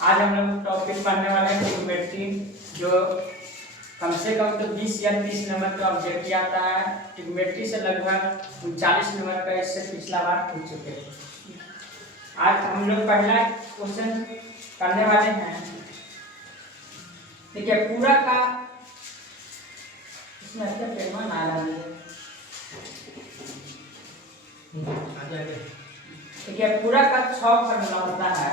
आज हम लोग टॉपिक पढ़ने वाले हैं ट्रिग्नोमेट्री, जो कम से कम तो 20 या 30 नंबर का ऑब्जेक्ट आता है। ट्रिग्नोमेट्री से लगभग 39 नंबर का इससे पिछला बार पूछ चुके हैं। आज हम लोग पहला क्वेश्चन करने वाले हैं। देखिए पूरा का इसमें अच्छा पेमान आ रहा है। देखिए पूरा का 6 फॉर्मूला होता है।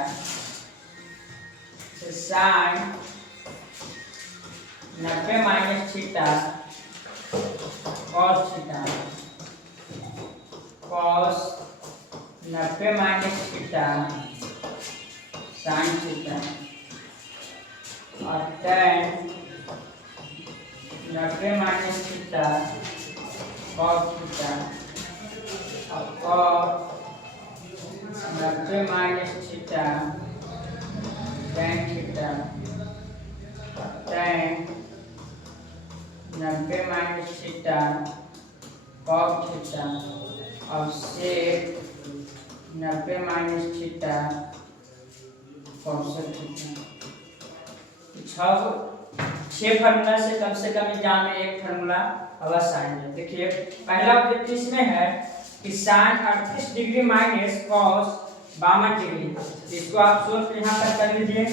Sine 90 minus theta cos theta, cos 90 minus theta sine theta, और tan 90 minus theta cos theta, और cos 90 minus theta tan theta, tan 90 minus theta cos theta, और sec 90 minus theta cos theta. 6 formula से कम exam में एक formula अवश्य आएंगे। देखिए पहला ऑब्जेक्ट इसमें है कि sine 38 degree minus cos 52 degree. इसको आप सोच यहाँ पर कर लीजिए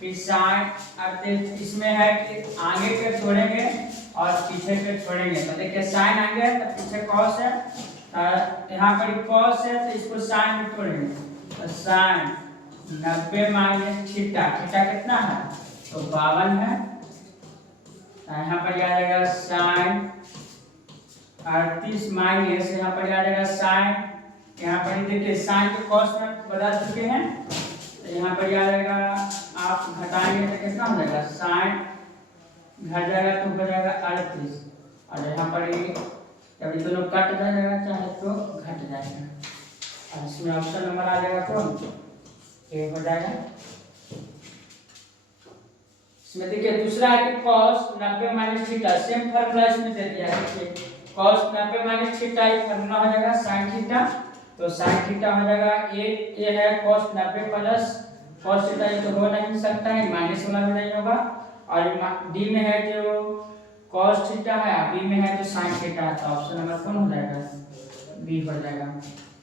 कि साइन 38 इसमें है कि आगे के छोड़ेंगे और पीछे के छोड़ेंगे। तो देखिए साइन आगे है तो पीछे कॉस है, यहाँ पर कॉस है तो इसको साइन में छोड़ेंगे। तो साइन 90 माइनस थीटा, थीटा कितना है तो 52 है। यहाँ पर आ जाएगा साइन 38 माइनस, यहाँ पर आ जाएगा साइन, यहाँ पर देखिए साइन के कॉस में बदल चुके हैं तो यहाँ पर आ जाएगा, आप घटाएंगे तो कितना हो जाएगा, साइन घट जाएगा तो हो जाएगा 38, और यहाँ पर जब ये दोनों कट जाएगा चाहे तो घट जाएगा, और इसमें ऑप्शन नंबर आ जाएगा कौन, ए हो जाएगा। इसमें देखिए दूसरा है कि cos 90 minus theta, same formula इसमें दे दिया है। देखिए cos 90 माइनस थीटा ये फार्मूला हो जाएगा sin थीटा, तो sin थीटा हो जाएगा ए है cos 90 प्लस cos थीटा, ये तो हो नहीं सकता है, माइनस वाला भी नहीं होगा, और डी में है जो cos थीटा है, बी में है जो sin थीटा है, तो ऑप्शन नंबर कौन हो जाएगा, बी हो जाएगा।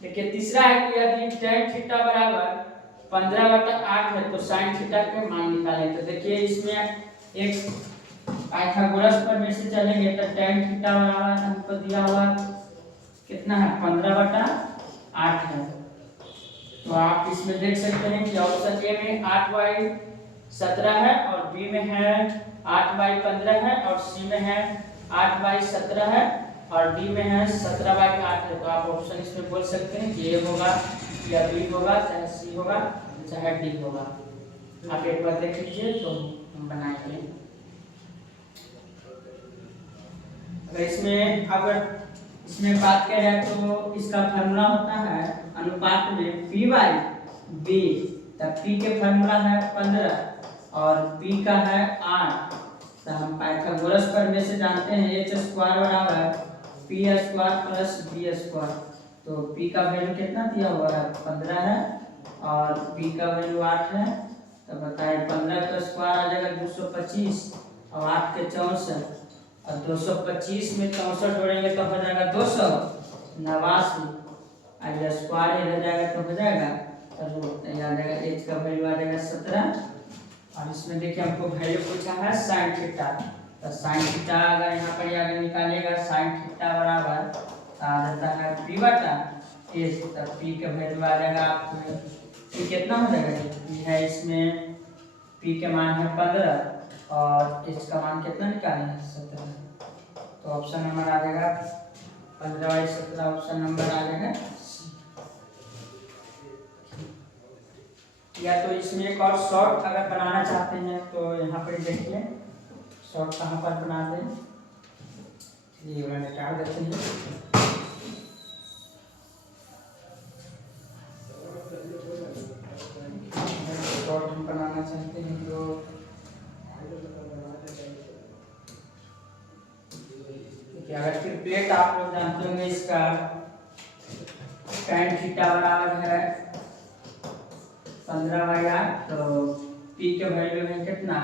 देखिए तीसरा है कि यदि tan थीटा बराबर 15/8 है तो sin थीटा के मान निकालें। तो देखिए इसमें एक पाइथागोरस पर में से चलेंगे तो tan थीटा बराबर हमको दिया हुआ कितना है 15/8 है। तो आप इसमें देख सकते हैं कि ऑप्शन ए में 8/17 है, और बी में है 8/15 है, और सी में है 8/17 है, और डी में है 17/8 है। तो आप ऑप्शन इसमें बोल सकते हैं कि ए होगा या बी होगा, चाहे सी होगा, चाहे डी होगा। आप एक बार देख लीजिए तो हम बनाएंगे। अगर इसमें बात करें तो इसका फार्मूला होता है अनुपात में p/b, तब p के फार्मूला है 15 और p का है 8। तो हम पाइथागोरस पर में से जानते हैं h² बराबर p² प्लस b²। तो p का वैल्यू कितना दिया हुआ है 15 है, और b का वैल्यू 8 है। तो बताइए 15 का स्क्वायर आ जाएगा 225, और 8 के 64, और 225 में 64 जोड़ेंगे तो हो जाएगा 289, और ये स्क्वायर रह जाएगा तो हो जाएगा तो आ जाएगा h का वैल्यू आ जाएगा 17। और इसमें देखिए हमको वैल्यू पूछा है sin थीटा, तो sin थीटा अगर यहाँ पर आगे निकालेगा sin थीटा बराबर आ जाता है p/h, तब p का वैल्यू आ जाएगा आपको p कितना हो जाएगा, p है इसमें p के मान है 15 और h का मान कितना निकाले हैं 17। तो ऑप्शन नंबर आ जाएगा 15/17, ऑप्शन नंबर आ जाएगा। या तो इसमें एक और शॉर्ट अगर बनाना चाहते हैं तो यहाँ पर देखिए शॉर्ट कहाँ पर बना दें, ये वाला निकाल देते हैं। शॉर्ट हम बनाना चाहते हैं तो अगर ट्रिपलेट आप लोग जानते होंगे, इसका tan थीटा बराबर है 15/8, तो पी के वैल्यू है कितना,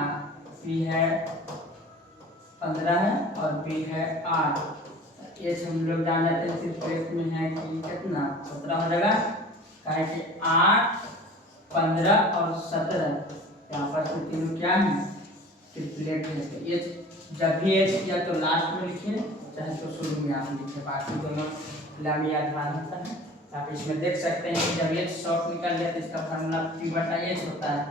पी है 15 है और पी है 8। ये हम लोग जान जाते हैं ट्रिपलेट में है कि कितना 17 हो जाएगा, कहे कि 8, 15 और 17 यहाँ पर तीनों क्या है ट्रिपलेट है। तो ये जब भी या तो लास्ट में लिखिए चाहे तो शुरू में आप लिखिए, बाकी दोनों लंबी आधार होता है। आप इसमें देख सकते हैं कि जब ये शॉर्ट निकल जाए तो इसका फार्मूला पी बटा एच होता है।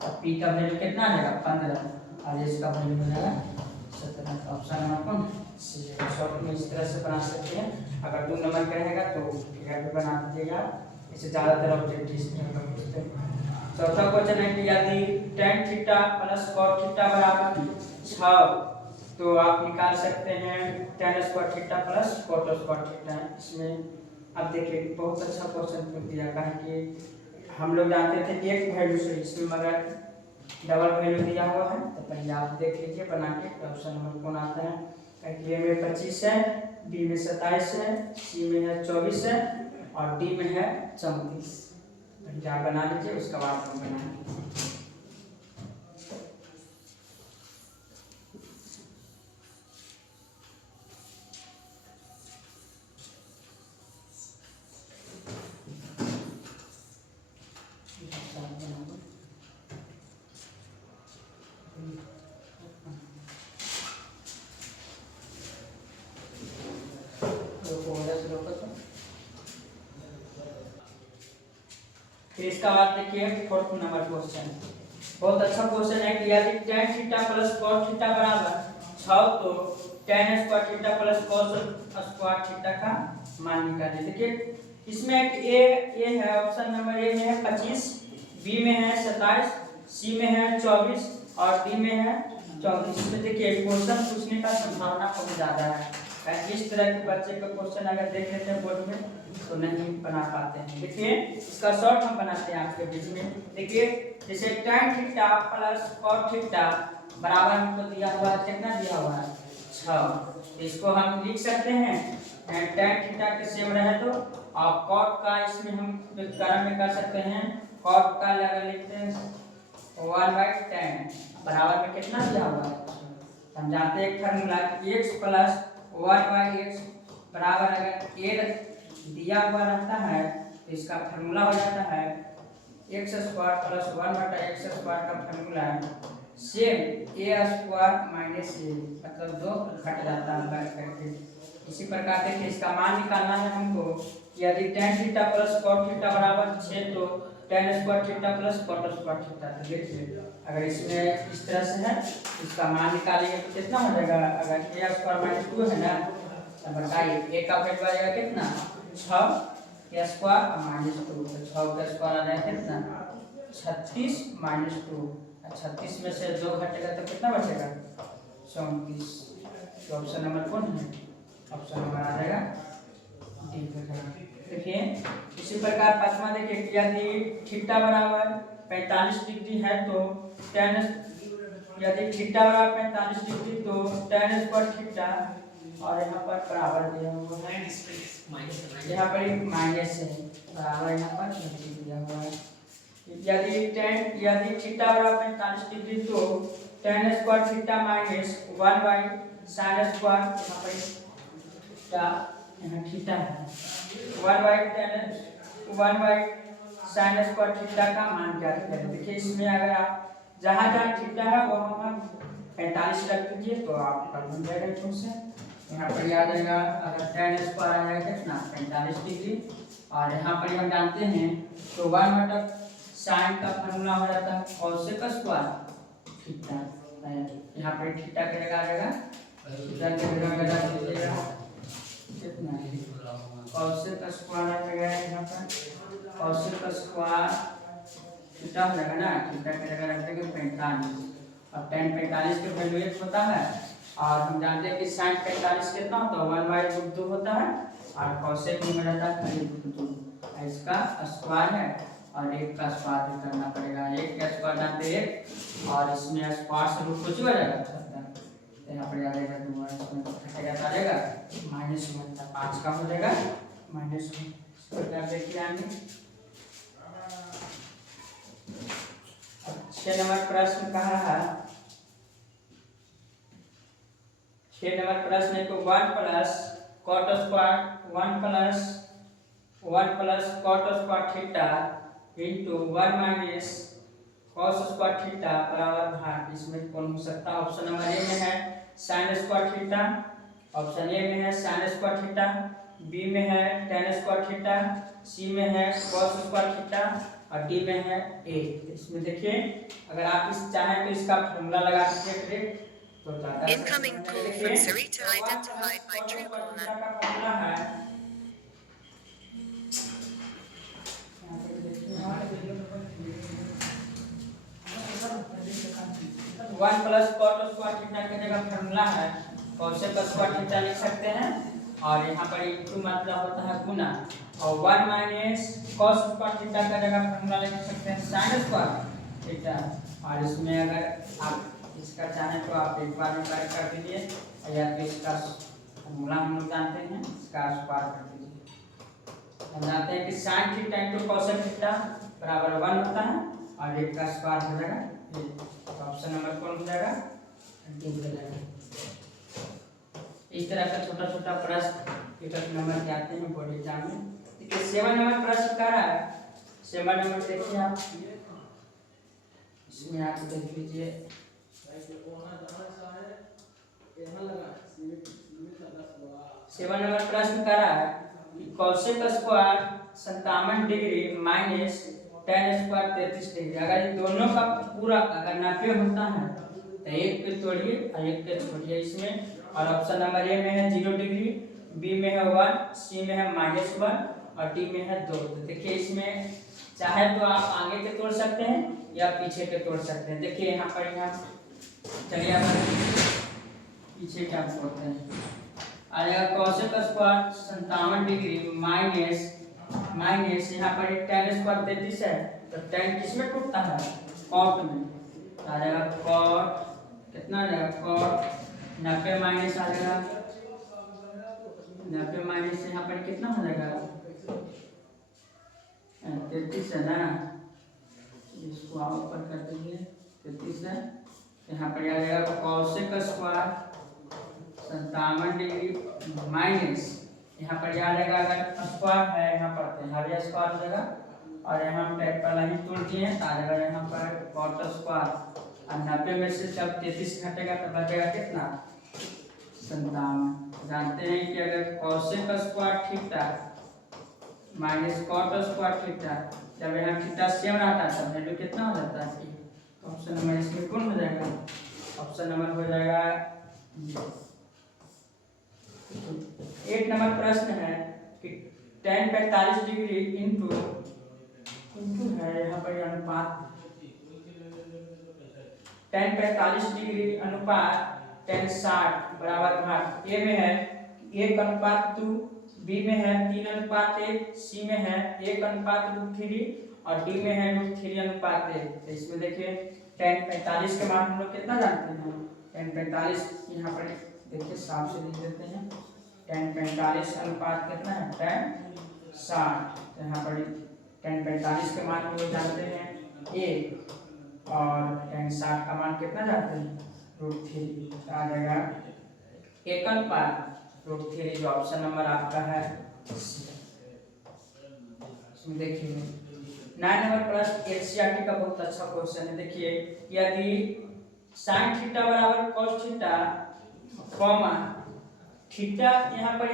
तो पी का वैल्यू कितना आ जाएगा 15 और एच का वैल्यू हो जाएगा 17। ऑप्शन नंबर कौन शॉर्ट में इस तरह से बना सकते हैं। अगर 2 नंबर का रहेगा तो फिगर भी बना दीजिएगा, इसे ज़्यादातर ऑब्जेक्टिव इसमें हम पूछते हैं। चौथा क्वेश्चन है कि यदि tan theta plus cot theta बराबर 6 तो आप निकाल सकते हैं tan square theta plus cot square theta. इसमें अब देखिए बहुत अच्छा क्वेश्चन पूछ दिया है कि हम लोग जानते थे एक वैल्यू से, इसमें मगर डबल वैल्यू दिया हुआ है। तो पहले आप देख लीजिए बना के ऑप्शन नंबर कौन आता है। ए में 25 है, बी में 27 है, सी में है 24 है और डी में है 34। आप बना लीजिए उसके बाद हम बनाएंगे। फिर इसका बाद देखिए 4th नंबर क्वेश्चन, बहुत अच्छा क्वेश्चन है कि यदि tan theta plus cot theta बराबर 6 तो tan square theta plus cos square theta का मान निकालिए। देखिए इसमें एक ए है, ऑप्शन नंबर ए में है 25, बी में है 27, सी में है 24 और डी में है 34। इसमें देखिए क्वेश्चन पूछने का संभावना बहुत ज्यादा है। इस तरह के बच्चे का क्वेश्चन अगर देख लेते हैं बोर्ड में तो नहीं बना पाते हैं। देखिए इसका शॉर्ट हम बनाते हैं आपके बीच में। देखिए जैसे tan theta plus cot theta बराबर हमको दिया हुआ है, कितना दिया हुआ है 6। इसको हम लिख सकते हैं tan थीटा के सेम रहे तो, और cot का इसमें हम व्युत्क्रम में कर सकते हैं, cot का लगा लिखते हैं 1/tan बराबर में कितना दिया हुआ है। हम जानते हैं फार्मूला x प्लस 1/x बराबर अगर a दिया हुआ रहता है तो इसका फार्मूला हो जाता है x square plus 1/x square का formula same a square minus a, मतलब 2 घट जाता है बैठ करके। इसी प्रकार देखिए इसका मान निकालना है हमको। यदि tan theta plus cot theta बराबर 6 तो tan square theta plus cot square theta. तो देखिए अगर इसमें इस तरह से है इसका मान निकालेंगे तो कितना हो जाएगा, अगर a स्क्वायर माइनस 2 है ना तो बताइए a का वैल्यू आ जाएगा कितना 6 a स्क्वायर माइनस 2, तो 6 का स्क्वायर आ जाएगा कितना 36 माइनस 2, 36 में से 2 घटेगा तो कितना बचेगा 34। तो ऑप्शन नंबर कौन है, ऑप्शन नंबर आ जाएगा डी बचेगा। देखिए इसी प्रकार पांचवा देखिए यदि थीटा बराबर 45 डिग्री है तो tan, यदि थीटा बराबर 45 डिग्री तो tan स्क्वायर थीटा और यहाँ पर बराबर दिया हुआ है, यहाँ पर एक माइनस है बराबर यहाँ पर दिया हुआ है। यदि थीटा बराबर 45 डिग्री तो tan square theta minus 1/sin square, यहाँ पर थीटा यहाँ थीटा है 1/sin स्क्वायर थीटा का मान ज्ञात करें। देखिए इसमें अगर आप जहाँ जहाँ थीटा है वहाँ 45 रख दीजिए तो आपका बन जाएगा क्वेश्चन। यहाँ पर याद रहेगा अगर tan स्क्वायर आ जाएगा कितना 45 डिग्री, और यहाँ पर हम जानते हैं तो 1/sin का फार्मूला हो जाता है cos स्क्वायर थीटा। यहाँ पर थीटा के जगह आ जाएगा थीटा के जगह कितना cos स्क्वायर आ जाएगा, यहाँ पर cos स्क्वायर थीटा हो जाएगा ना, थीटा के जगह रख देंगे 45 और tan 45 के वैल्यू 1 होता है, और हम जानते हैं कि sin 45 कितना होता है 1/2 होता है, और cos भी हो जाता है 2। इसका स्क्वायर है और 1 का स्क्वायर भी करना पड़ेगा, 1 का स्क्वायर जानते हैं 1 और इसमें स्क्वायर से रूट कुछ हो जाएगा तो यहाँ पर आ जाएगा 2 इसमें घटेगा तो आ जाएगा -1, 5 का हो जाएगा -1। देखिए आगे अच्छा 6 नंबर प्रश्न कहा है, 6 नंबर प्रश्न को 1 plus cot square 1 plus cot square theta into 1 minus cos square theta बराबर भाग। इसमें कौन हो सकता है? ऑप्शन नंबर ए में है sine square theta, option A में है साइन स्क्वायर थीटा, बी में है टेन स्क्वायर थीटा, सी में है कॉस स्क्वायर थीटा और डी में है ए। इसमें देखिए अगर आप इस चाहें तो इसका फॉर्मूला लगा सकते हैं तो ज्यादा Incoming call from Sarita identified by Truecaller. का फॉर्मूला है 1 प्लस कॉट स्क्वायर थीटा की जगह फॉर्मूला है कोसेक स्क्वायर थीटा लिख सकते हैं और यहाँ पर इनटू मतलब होता है गुना और 1 माइनस कॉस स्क्वायर थीटा का जगह फॉर्मूला लिख सकते हैं साइन स्क्वायर थीटा। और इसमें अगर आप इसका चाहें तो आप एक बार में कर दीजिए या तो इसका फॉर्मूला हम लोग जानते हैं इसका स्क्वायर कर दीजिए। हम जानते हैं कि sine theta into cosec theta बराबर 1 होता है और एक का स्क्वायर हो जाएगा। ऑप्शन नंबर कौन हो जाएगा? डी हो जाएगा। इस तरह का छोटा छोटा प्रश्न टिकट नंबर के आते हैं बोर्ड एग्जाम में। देखिए 7 नंबर प्रश्न क्या रहा है, 7 नंबर देखिए आप, इसमें आप देख लीजिए 7 नंबर प्रश्न क्या रहा है कि cosec square 57 degree minus ten square 33 degree. अगर इन दोनों का पूरा अगर 90 होता है तो एक पे तोड़िए और एक पे छोड़िए इसमें। और ऑप्शन नंबर ए में है 0 डिग्री, बी में है 1, सी में है -1 और डी में है 2। तो देखिए इसमें चाहे तो आप आगे के तोड़ सकते हैं या पीछे के तोड़ सकते हैं। देखिए यहाँ पर चलिए पीछे क्या तोड़ते हैं, आ जाएगा कोसेक स्क्वायर 57 डिग्री माइनस यहाँ पर एक टेन स्क्वायर 33 है तो टेन किसमें टूटता है? कॉट में। आ जाएगा कॉट कितना आ जाएगा? कॉट 90 माइनस आ जाएगा 90 माइनस यहाँ पर कितना हो जाएगा? 33 है ना, इसको आप ऊपर कर दीजिए 33 है। यहाँ पर आ जाएगा कोसेक स्क्वायर 57 डिग्री माइनस यहाँ पर याद रहेगा अगर स्क्वायर है यहाँ पर हर स्क्वायर हो जाएगा और यहाँ हम टाइप पहले ही तोड़ दिए हैं तो आ जाएगा यहाँ पर कॉट स्क्वायर और 90 में से जब 33 घटेगा तो बचेगा कितना? 57। जानते हैं कि अगर cosec square theta minus cot square theta जब यहाँ थीटा सेम रहता है तब वैल्यू कितना हो जाता है? ऑप्शन नंबर इसमें कौन हो जाएगा? ऑप्शन नंबर हो जाएगा 8 नंबर प्रश्न है कि tan 45 डिग्री इंटू है यहाँ पर अनुपात tan 45 डिग्री अनुपात tan 60 बराबर भाग। ए में है 1:2, बी में है 3:1, सी में है 1:3 और डी में है √3:1। तो इसमें देखिए tan 45 के मान हम लोग कितना जानते हैं? tan 45 यहाँ पर देखिए साफ से लिख देते हैं tan 45 अनुपात कितना है? tan 60। यहाँ पर tan 45 के मान हम लोग जानते हैं 1 और tan 60 का मान कितना जानते हैं? √3। आ जाएगा 1:3 जो ऑप्शन नंबर आपका है। इसमें देखिए 9 नंबर प्रश्न एनसीईआरटी का बहुत अच्छा क्वेश्चन है। देखिए यदि sin थीटा बराबर cos थीटा कॉमा थीटा यहाँ पर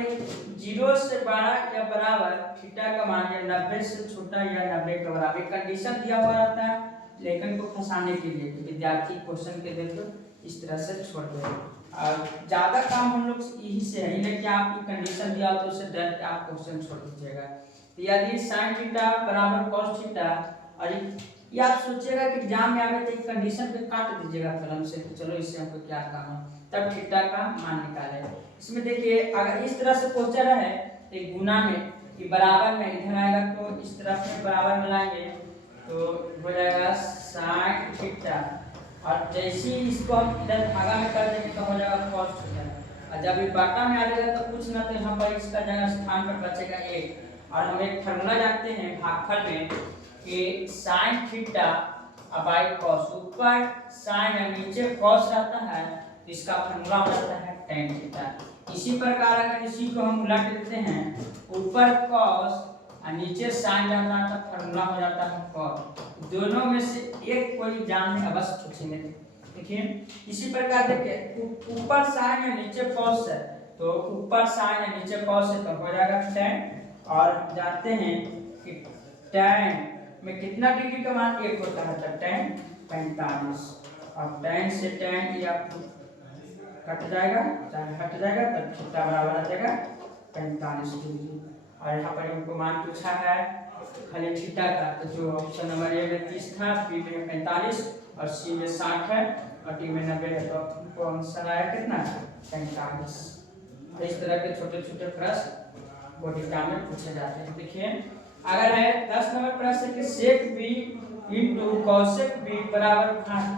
0 से बड़ा या बराबर थीटा का मान या 90 से छोटा या 90 के बराबर कंडीशन दिया हुआ रहता है लेखन को फंसाने के लिए कि विद्यार्थी क्वेश्चन के दिन तो इस तरह से छोड़ दे। और ज़्यादा काम हम लोग यही से है कि आपकी कंडीशन दिया तो उससे डर के आप क्वेश्चन छोड़ दीजिएगा। तो यदि sin थीटा बराबर cos थीटा और ये आप सोचिएगा कि एग्जाम में आगे तो कंडीशन पे काट दीजिएगा कलम से कि चलो इससे हमको क्या काम है, तब थीटा का मान निकाले। इसमें देखिए अगर इस तरह से क्वेश्चन है एक गुना में कि बराबर में इधर आएगा तो इस तरफ से बराबर मिलाएंगे तो हो जाएगा sin थीटा और जैसे ही इसको हम इधर भागा में कर देंगे तो हो जाएगा cos थीटा और जब ये बाटा में आ जाएगा तो कुछ ना तो यहाँ पर इसका जगह स्थान पर बचेगा 1 और हम एक फार्मूला जानते हैं भागफल में कि sin थीटा अब आई कॉस, ऊपर साइन और नीचे कॉस रहता है तो इसका फॉर्मूला हो जाता है tan थीटा। इसी प्रकार अगर इसी को हम उलट देते हैं, ऊपर कॉस और नीचे साइन रहता है तो फॉर्मूला हो जाता है कॉस। दोनों में से एक कोई एग्जाम में अवश्य पूछेंगे। देखिए इसी प्रकार देखिए ऊपर साइन या नीचे कॉस है तो ऊपर साइन या नीचे कॉस है तो हो जाएगा tan। और जानते हैं कि tan में कितना डिग्री का मान 1 होता है तो tan 45। और tan से tan या कट जाएगा चाहे हट जाएगा तब थीटा बराबर आ जाएगा 45 डिग्री। और यहाँ पर हमको मान पूछा है खाली थीटा का, तो जो ऑप्शन नंबर ए में 30 था, बी में 45 और सी में 60 है और डी में 90 है, तो हमको आंसर आया कितना 45। तो इस तरह के छोटे छोटे प्रश्न बोर्ड एग्जाम में पूछे जाते हैं। देखिए अगर है 10 नंबर प्रश्न कि sec b into cosec b बराबर 8,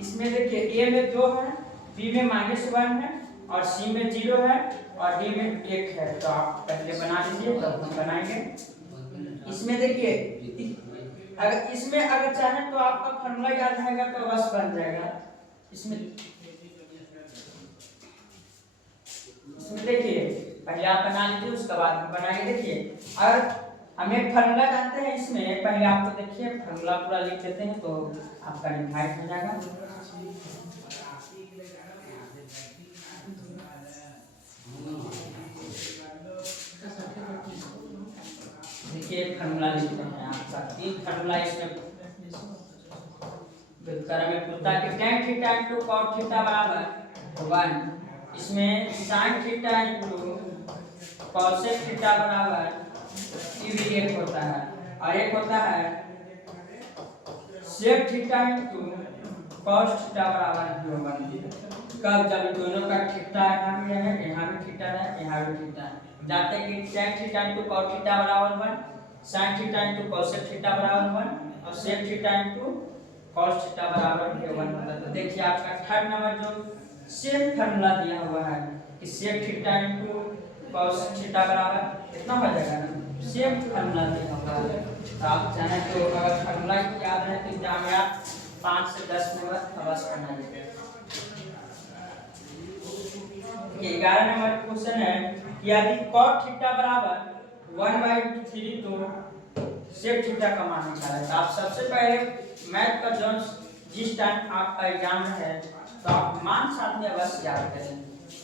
इसमें देखिए ए में 2 है, बी में -1 है और सी में 0 है और डी में 1 है। तो आप पहले बना लीजिए तब हम बनाएंगे। इसमें देखिए अगर इसमें अगर चाहे तो आपका फॉर्मूला याद रहेगा तो बस बन जाएगा। इसमें देखिए पहले आप बना लीजिए उसके बाद हम बनाएंगे। देखिए अगर हम एक फॉर्मूला जानते हैं, इसमें पहले आपको देखिए फॉर्मूला पूरा लिख देते हैं तो आपका निर्धारित हो जाएगा। देखिए फॉर्मूला लिखते हैं आपका तीन फॉर्मूला इसमें व्युत्क्रम में पूछता है कि tan theta into cos theta बराबर 1, इसमें sin theta into cosec theta बराबर ये भी एक होता है और एक होता है sec theta into cos theta बराबर 1। कब जब दोनों का थीटा यहाँ भी है, यहाँ भी थीटा है, यहाँ भी थीटा है। जानते हैं कि tan theta into cos theta बराबर 1, sin theta into cosec theta बराबर 1 और sec theta into cos theta बराबर 1 होता है। तो देखिए आपका थर्ड नंबर जो सेम फार्मूला दिया हुआ है कि sec theta into cos theta बराबर कितना हो जाएगा ना, सेम फार्मूला दिया हुआ है। तो आप चाहें तो अगर फार्मूला याद है तो एग्जाम में आप 5 से 10 नंबर अवश्य बनाइए। 11 नंबर क्वेश्चन है कि यदि cot थीटा बराबर 1/3 तो sec थीटा का मान निकालें। तो आप सबसे पहले मैथ का जो जिस टाइम आपका एग्जाम है तो आप मान सारणी अवश्य याद करें।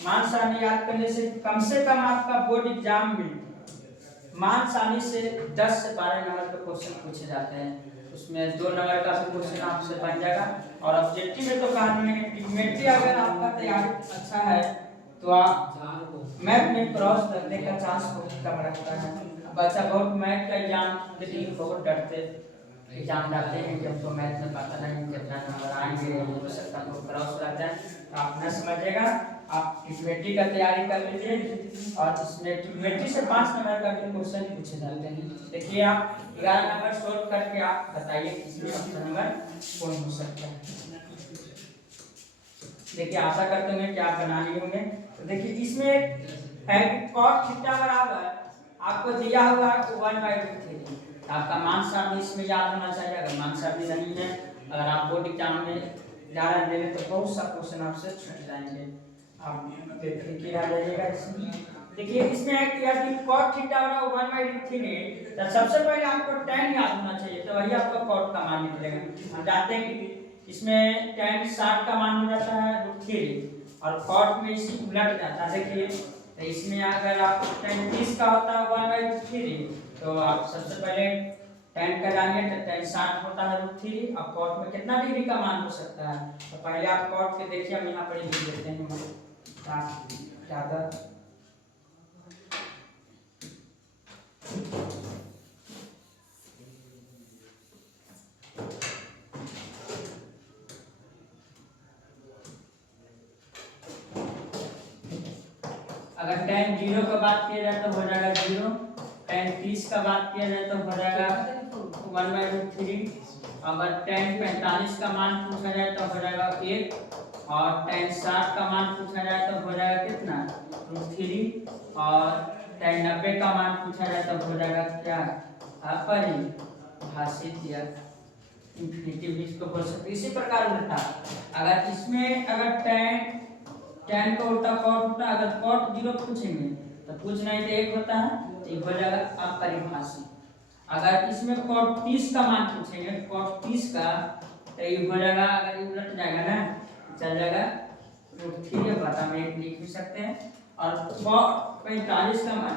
मान सारणी याद करने से कम आपका बोर्ड एग्जाम में मान सारणी से 10 से 12 नंबर के क्वेश्चन पूछे जाते हैं। उसमें 2 नंबर का भी क्वेश्चन आपसे बन जाएगा। और ऑब्जेक्टिव में तो कहानी है ट्रिग्नोमेट्री अगर आपका तैयारी अच्छा है तो आप मैथ में क्रॉस करने का चांस बहुत कम रखता है। बच्चा बहुत मैथ का एग्जाम लेकिन बहुत डरते एग्जाम डालते हैं कि हमको मैथ में पता नहीं कितना नंबर आएंगे, हो सकता है क्रॉस रहता है। तो आप न समझिएगा, आप ट्रिग्नोमेट्री का तैयारी कर लीजिए और इसमें ट्रिग्नोमेट्री से 5 नंबर का भी क्वेश्चन पूछे जाते हैं। देखिए आप 11 नंबर सोल्व करके आप बताइए किसमें ऑप्शन नंबर कौन हो सकता है। देखिए आशा करते हैं कि आप बना लिए होंगे। तो देखिए इसमें है कि cos थीटा बराबर आपको दिया हुआ है 1/3। आपका मान सारणी इसमें याद होना चाहिए। अगर मान सारणी नहीं है, अगर आप बोर्ड एग्जाम में जा रहे हैं तो बहुत सा क्वेश्चन आपसे छूट जाएंगे। आप देखिए कि आ जाइएगा इसमें। देखिए इसमें है कि यदि cot थीटा बराबर 1/3 तो सबसे पहले आपको tan याद होना चाहिए, तो वही आपका cot का मान निकलेगा। हम जानते हैं कि इसमें tan 60 का मान हो जाता है √3 और cot में इसी उलट जाता है। देखिए तो इसमें अगर आप tan 30 का होता है 1/3 तो आप सबसे पहले tan का जानिए तो tan 60 होता है √3 और cot में कितना डिग्री का मान हो सकता है। तो पहले आप cot के देखिए, हम यहाँ पर लिख देते हैं ज़्यादा। अगर tan 0 का बात किया जाए तो हो जाएगा 0, tan 30 का बात किया जाए तो हो जाएगा 1/3, अगर tan 45 का मान पूछा जाए तो हो जाएगा 1 और tan 60 का मान पूछा जाए तो हो जाएगा कितना √3 और tan 90 का मान पूछा जाए तो हो जाएगा क्या अपरिभाषित। इंफिनिटिव भी इसको बोल सकते हैं। इसी प्रकार उल्टा, अगर इसमें अगर tan का उल्टा cot होता है, अगर cot 0 पूछेंगे तो कुछ नहीं तो 1 होता है, तो ये हो जाएगा अपरिभाषित। अगर इसमें cot 30 का मान पूछेंगे, cot 30 का, तो ये हो जाएगा, अगर ये उलट जाएगा ना चल जाएगा √3 बटा में 1 लिख भी सकते हैं। और cot 45 का मान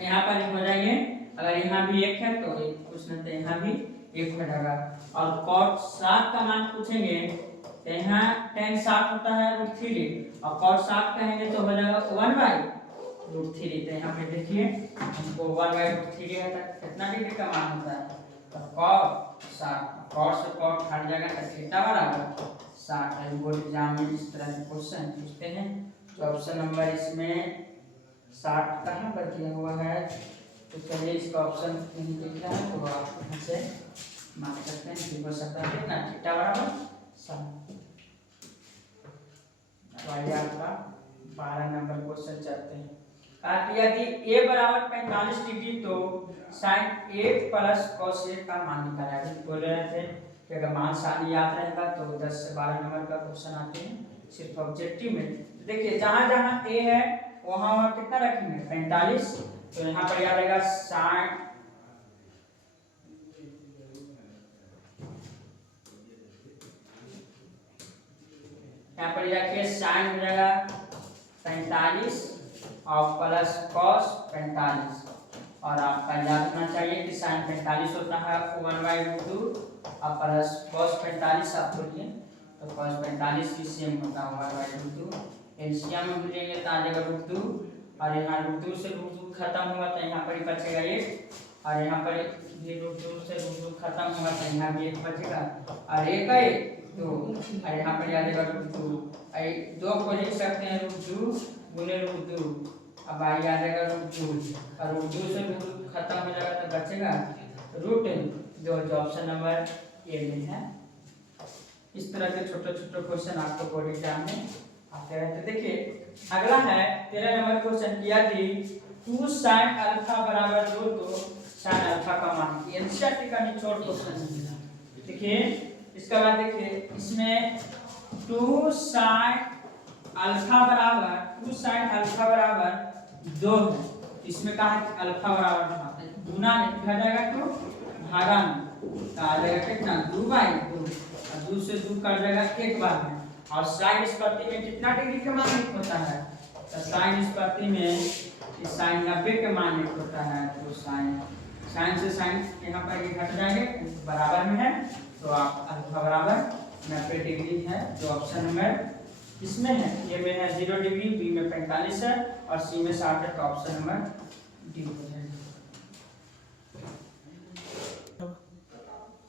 यहाँ पर हो जाएंगे, अगर यहाँ भी 1 है तो कुछ नहीं तो यहाँ भी 1 हो जाएगा। और cot 60 का मान पूछेंगे तो यहाँ tan 60 होता है √3 और cot 60 कहेंगे तो हो जाएगा 1/√3। तो यहाँ पे देखिए हमको 1/√3 है तक कितना डिग्री का मान होता है, तो cot 60, cot से cot हट जाएगा तो थीटा बराबर 60। बोर्ड एग्जाम में इस तरह के क्वेश्चन पूछते हैं। तो ऑप्शन नंबर इसमें 60 कहाँ पर दिया हुआ है, तो चलिए इसका ऑप्शन नहीं दिख रहा है तो आप यहाँ से मान सकते हैं कि हो सकता है कितना थीटा बराबर 60। तो आइए आपका 12 नंबर क्वेश्चन चलते हैं। यदि a बराबर 45 डिग्री तो sin a plus cos a का मान निकाला है। बोल रहे थे कि अगर मान सारी याद रहेगा तो 10 से 12 नंबर का क्वेश्चन आते हैं सिर्फ ऑब्जेक्टिव में। देखिए जहाँ जहाँ a है वहाँ कितना रखेंगे 45, तो यहाँ पर याद रहेगा sin, यहाँ पर रखिए sin हो जाएगा 45 और प्लस cos 45। और आपका याद होना चाहिए कि sin 45 होता है 1/2 और प्लस cos 45 आप बोलिए तो cos 45 भी सेम होता है 1/2। एलसीएम में भूलेंगे तो आ जाएगा √2 और यहाँ √2 से √2 खत्म हुआ तो यहाँ पर ही बचेगा 1 और यहाँ पर भी √2 से √2 खत्म हुआ तो यहाँ भी 1 बचेगा और 1 है 2 और यहाँ पर आ जाएगा √2। 2 को लिख सकते हैं √2 गुने √2, अब आ जाएगा √2 और √2 से √2 खत्म हो जाएगा तो बचेगा √2, जो ऑप्शन नंबर ए में है। इस तरह के छोटे छोटे क्वेश्चन आपको बोर्ड एग्जाम में आते रहते। देखिए अगला है 13 नंबर क्वेश्चन, यदि 2 sin अल्फा बराबर 2 तो sin अल्फा का मान। एनसीईआरटी का निचोड़ क्वेश्चन है। देखिए इसका बाद देखिए इसमें 2 sin अल्फा बराबर 2 है, इसमें कहा है अल्फा बराबर था गुना में लिखा जाएगा तो भागा में तो आ जाएगा कितना 2/2 और 2 से 2 कट जाएगा 1 बार में। और साइन निष्पत्ति में कितना डिग्री का मान होता है, तो साइन निष्पत्ति में साइन 90 के मान होता है। तो साइन से साइन यहाँ पर ये घट जाएंगे बराबर में है, तो आप अल्फा बराबर 90 डिग्री है जो ऑप्शन नंबर इसमें है। ए में है 0 डिग्री, बी में 45 है और सी में 60 है, तो ऑप्शन नंबर डी हो जाएगा।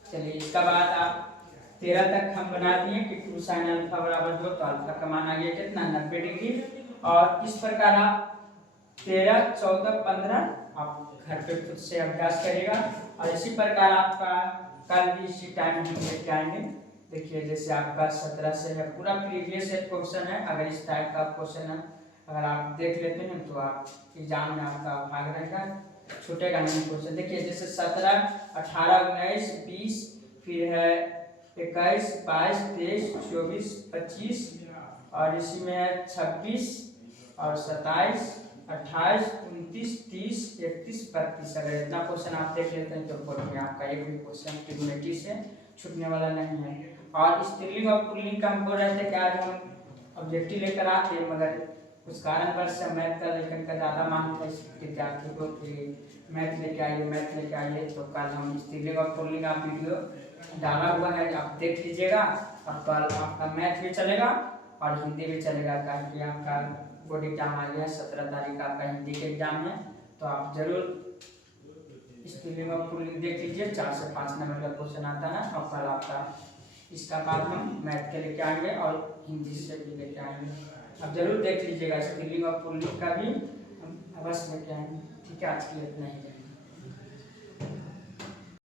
चलिए इसका बाद आप 13 तक हम बना दिए कि 2 sin अल्फा बराबर 2, तो अल्फा का मान आ गया कितना 90 डिग्री। और इस प्रकार आप 13, 14, 15 आप घर पे खुद से अभ्यास करेगा। और इसी प्रकार आपका कल भी इसी टाइम हम लेके आएंगे। देखिए जैसे आपका 17 से है पूरा प्रीवियस क्वेश्चन है, अगर इस टाइप का क्वेश्चन है अगर आप देख लेते हैं तो आप एग्जाम में आपका भाग रहेगा, छूटेगा नहीं क्वेश्चन। देखिए जैसे 17, 18, 19, 20, फिर है 21, 22, 23, 24, 25 और इसी में है 26 और 27, 28, 29, 30, 31, 32। अगर इतना क्वेश्चन आप देख लेते हैं तो बोर्ड में आपका एक भी क्वेश्चन ट्रिग्नोमेट्री से छूटने वाला नहीं है। और स्त्रीलिंग और पुल्लिंग का हम बोल रहे थे कि आज हम ऑब्जेक्टिव लेकर आते मगर कुछ कारणवश से मैथ का लेकर का ज़्यादा मांग था विद्यार्थी को कि मैथ लेके आइए, तो कल हम स्त्रीलिंग और पुल्लिंग का वीडियो डाला हुआ है, आप देख लीजिएगा। और कल आपका मैथ भी चलेगा और हिंदी भी चलेगा, ताकि आपका बोर्ड एग्जाम आ गया 17 तारीख का आपका हिंदी का एग्जाम है, तो आप जरूर स्त्रीलिंग और पुल्लिंग देख लीजिए। 4 से 5 नंबर का क्वेश्चन आता है और कल आपका इसका बाद हम मैथ के लेके आएंगे और हिंदी से भी लेके आएंगे, आप जरूर देख लीजिएगा। स्त्रीलिंग और पुल्लिंग का भी हम अवश्य लेके आएंगे। ठीक है, आज के लिए इतना ही है।